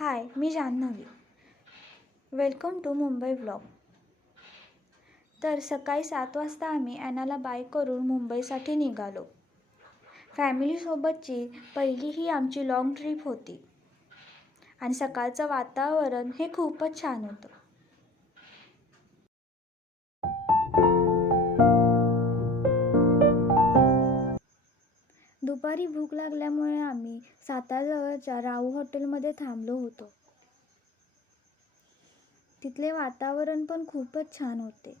हाय, मी Janhavi. Welcome to Mumbai vlog. तर सकाळी 7 वाजता आम्ही ॲनाला बाय करून मुंबईसाठी निघालो. फॅमिलीसोबतची पहिली ही आमची लाँग ट्रिप होती आणि सकाळचं वातावरण हे खूपच छान होतं. दुपारी भूक लागल्यामुळे आम्ही सातारजवळच्या राहू हॉटेलमध्ये थांबलो होतो. तिथले वातावरण पण खूपच छान होते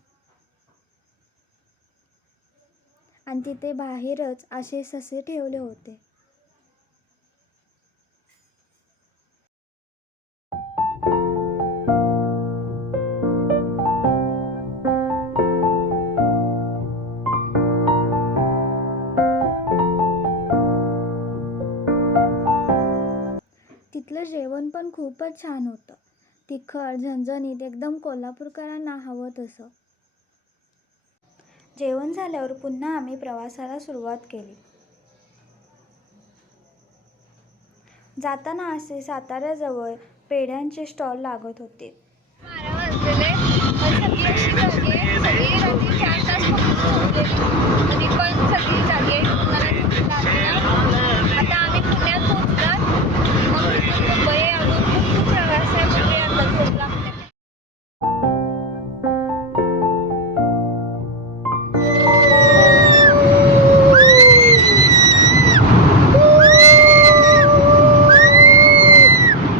आणि तिथे बाहेरच असे ससे ठेवले होते. तिथलं जेवण पण खूपच छान होतं. तिखट, झणझणीत, एकदम कोल्हापूरकरांना हवं तसं. जेवण झाल्यावर पुन्हा आम्ही प्रवासाला सुरुवात केली. जाताना असे साताऱ्याजवळ पेढ्यांचे स्टॉल लागत होते. 12 वाजलेले पण सगळी अशी जागी आहे. सगळी रात्री 4 तास फक्त झोपलेली तरी पण सगळी जागी आहे. कुणाला झोप लागेना. आता आम्ही पुण्यात पोहोचणार, मग तिथून मुंबई अजून खूप प्रवास आहे. म्हणजे आता झोप लागते.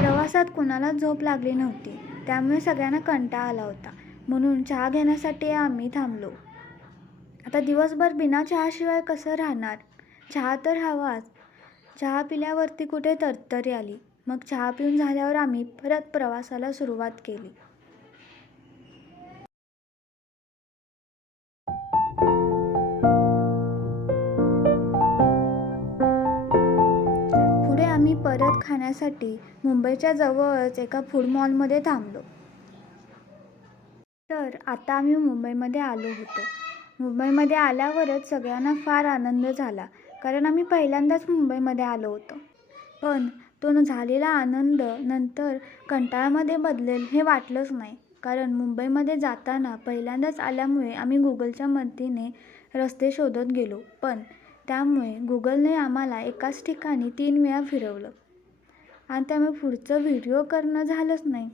प्रवासात कुणालाच झोप लागली नव्हती, त्यामुळे सगळ्यांना कंटाळा आला होता. म्हणून चहा घेण्यासाठी आम्ही थांबलो. आता दिवसभर बिना चहाशिवाय कसं राहणार? चहा तर हवाच. चहा पिल्यावरती कुठे तरतरी आली. मग चहा पिऊन झाल्यावर आम्ही परत प्रवासाला सुरुवात केली. पुढे आम्ही परत खाण्यासाठी मुंबईच्या जवळच एका फूड मॉलमध्ये थांबलो. तर आता आम्ही मुंबईमध्ये आलो होतो. मुंबईमध्ये आल्यावरच सगळ्यांना फार आनंद झाला, कारण आम्ही पहिल्यांदाच मुंबईमध्ये आलो होतो. पण तो झालेला आनंद नंतर कंटाळ्यामध्ये बदलेल हे वाटलंच नाही, कारण मुंबईमध्ये जाताना पहिल्यांदाच आल्यामुळे आम्ही गुगलच्या मदतीने रस्ते शोधत गेलो. पण त्यामुळे गुगलने आम्हाला एकाच ठिकाणी 3 वेळा फिरवलं आणि त्यामुळे पुढचं व्हिडिओ करणं झालंच नाही.